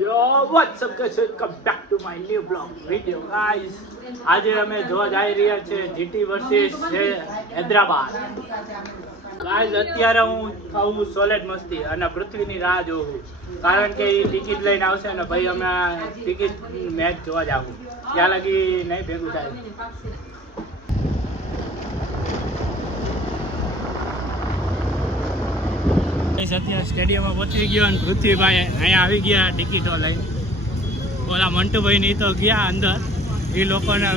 Yo, what's up guys? Welcome back to my new vlog video guys. આજે અમે જોવા જઈ રહ્યા છીએ જીટી વર્સિસ હૈદરાબાદ. ગાઈઝ અત્યારે હું ખાવું સોલેડ મસ્તી અને પૃથ્વીની રાહ જોઉં કારણ કે એ ટિકિટ લઈને આવશે અને ભાઈ અમે ટિકિટ મેચ જોવા જાવું ત્યાં લગી નહીં ભેગું થાય. અત્યારે સ્ટેડિયમમાં પહોંચી ગયો અને પૃથ્વીભાઈ અહીંયા આવી ગયા ટિકિટો લઈને. ઓલા મંટુભાઈ તો ગયા અંદર, એ લોકોને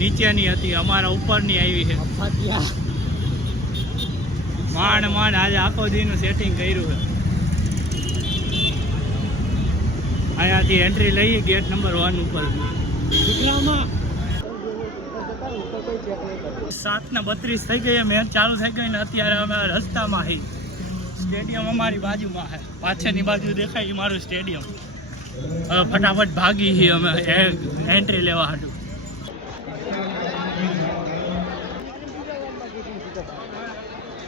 નીચેની હતી, અમારા ઉપરની આવી છે. માંડ આજે આખો દીનું સેટિંગ કર્યું છે. અહીંયાથી એન્ટ્રી લઈએ ગેટ નંબર 1 ઉપર. 7:32 થઈ ગઈ, મેચ ચાલુ થઈ ગઈ ને અત્યારે અમે રસ્તામાં છીએ. સ્ટેડિયમ અમારી બાજુમાં છે, પાછળની બાજુ દેખાય મારું સ્ટેડિયમ. હવે ફટાફટ ભાગી છીએ અમે એન્ટ્રી લેવા હાટું.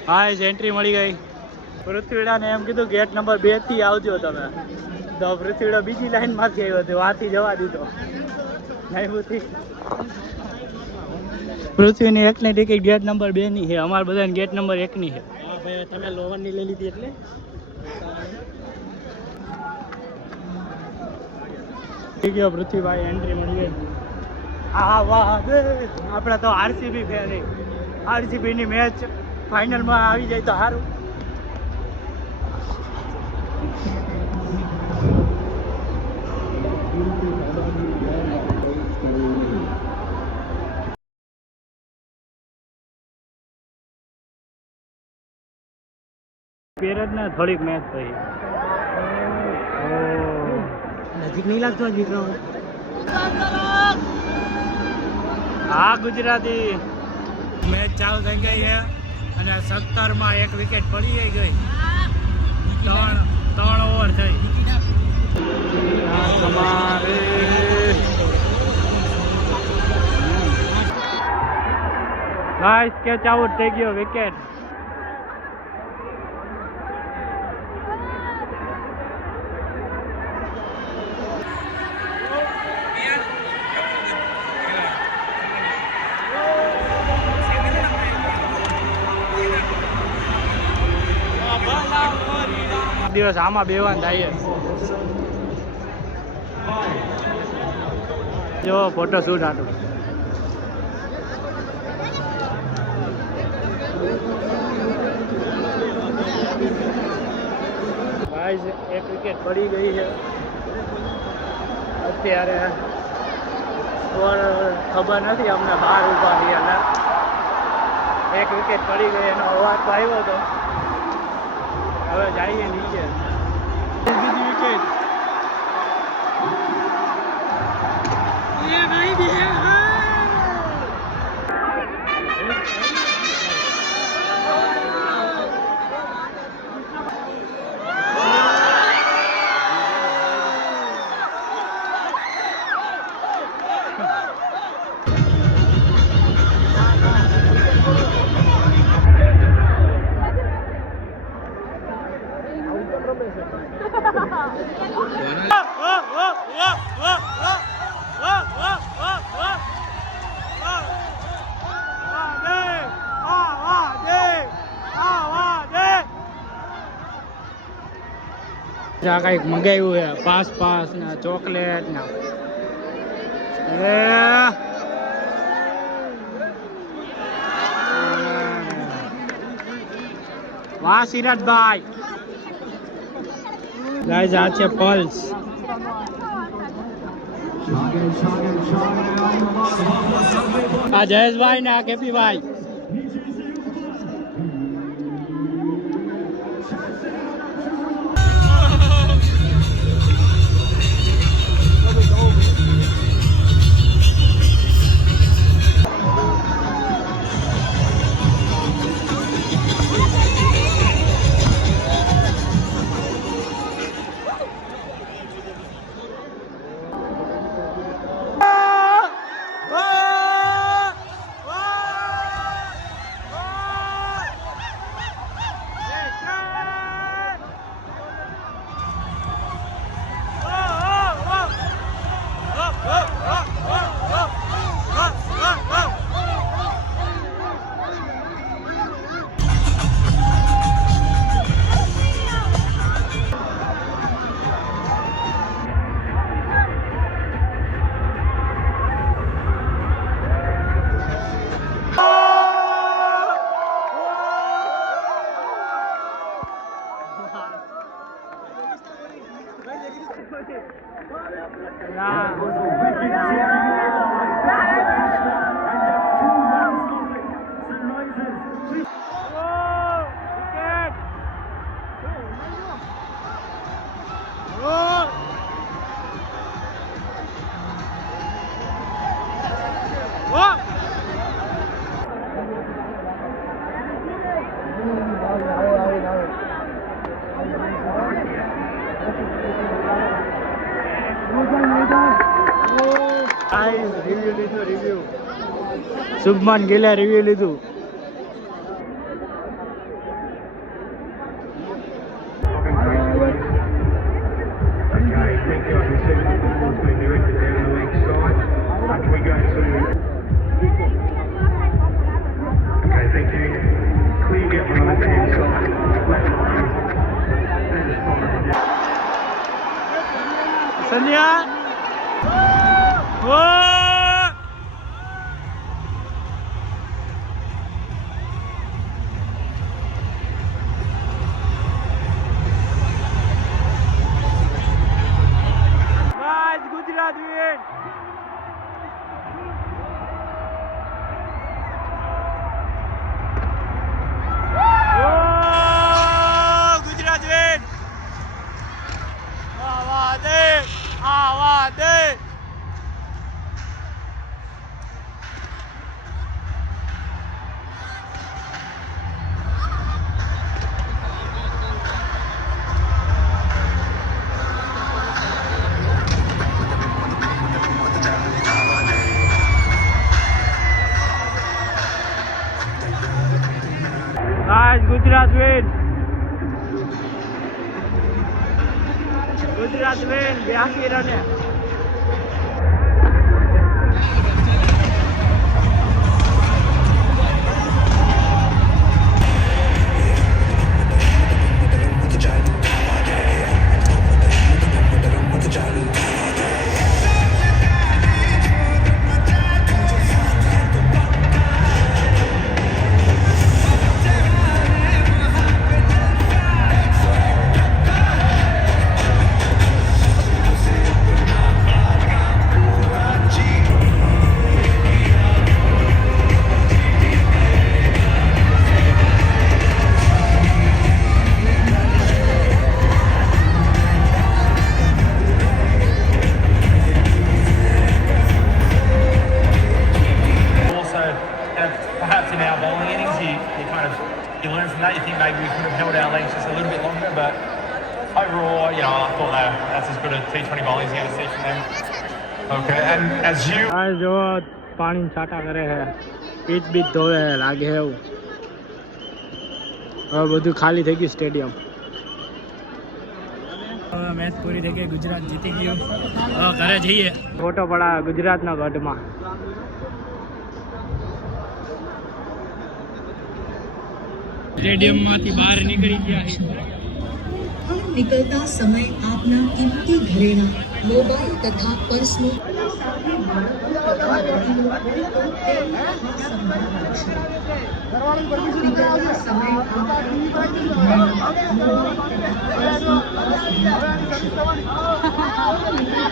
હા એન્ટ્રી મળી ગઈ. પૃથ્વીડાને એમ કીધું ગેટ નંબર 2 થી આવજો તમે, તો પૃથ્વીડા બીજી લાઈનમાંથી આવ્યો હતો, વાંથી જવા દીધો નહીં. પૃથ્વીની એકની ટિકિટ ગેટ નંબર 2 ની છે, અમારે બધાને ગેટ નંબર 1 ની છે. તમે લોવરની લઈ લીધી એટલે ઠીક છે. પૃથ્વીભાઈ એન્ટ્રી મળી ગઈ. હા વાહ, આપણે તો આરસીબી ફેન, આરસીબી ની મેચ ફાઇનલમાં આવી જાય તો સારું. પેરેડ ને થોડીક મેચ થઈ. નજીક નહીં લાગતો દીકરો. હા ગુજરાતી મેચ ચાલુ થઈ ગઈ છે અને 17માં 1 વિકેટ પડી ગઈ. 3 ઓવર થઈ. ગાઈસ કેચ આઉટ થઈ ગયો, વિકેટ. દિવસ આમાં બેવાન થાય જો ફોટો શૂટ આટલું. ગાઈસ 1 વિકેટ પડી ગઈ છે. અત્યારે સ્કોર ખબર નથી અમને, બહાર ઉભા રહ્યા. 1 વિકેટ પડી ગઈ એનો અવાજ તો આવ્યો હતો. હવે જઈએ નીચે. બીજી વિકેટ. કંઈક મંગાવ્યું છે, પાસ ને ચોકલેટ ને. વાહ સિરાજભાઈ. ગાઈસ આ છે પલ્સ. આ જયેશભાઈ ને આ કેપીભાઈ. રિવ્યુ લીધું રિવ્યુ શુભમન ગિલે રિવ્યુ લીધું સંધ્યા ગુજરાત વિન ગુજરાત વિન આવા દે ગુજરાત વિન 82 રને you learn from that. You think maybe we could have held our legs just a little bit longer, but overall, you know, I thought that's as good a T20 bowling as you're going to see from them. Okay, and as you... આ જો પાણી છાટા કરે છે pitch beach ધોવે લાગે એવું હવે બધું ખાલી થઈ ગયું સ્ટેડિયમ મેચ પૂરી થઈ ગઈ ગુજરાત જીતી ગયું હવે ઘરે જઈએ ફોટો પડા ગુજરાતના ગઢમાં સ્ટેડિયમમાંથી બહાર નીકળી ગયા निकलता समय आपना कीमती घरेणा मोबाइल तथा पर्सनल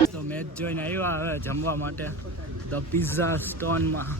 તો મેચ જોઈને આવ્યા હવે જમવા માટે ધ પિઝા સ્ટોનમાં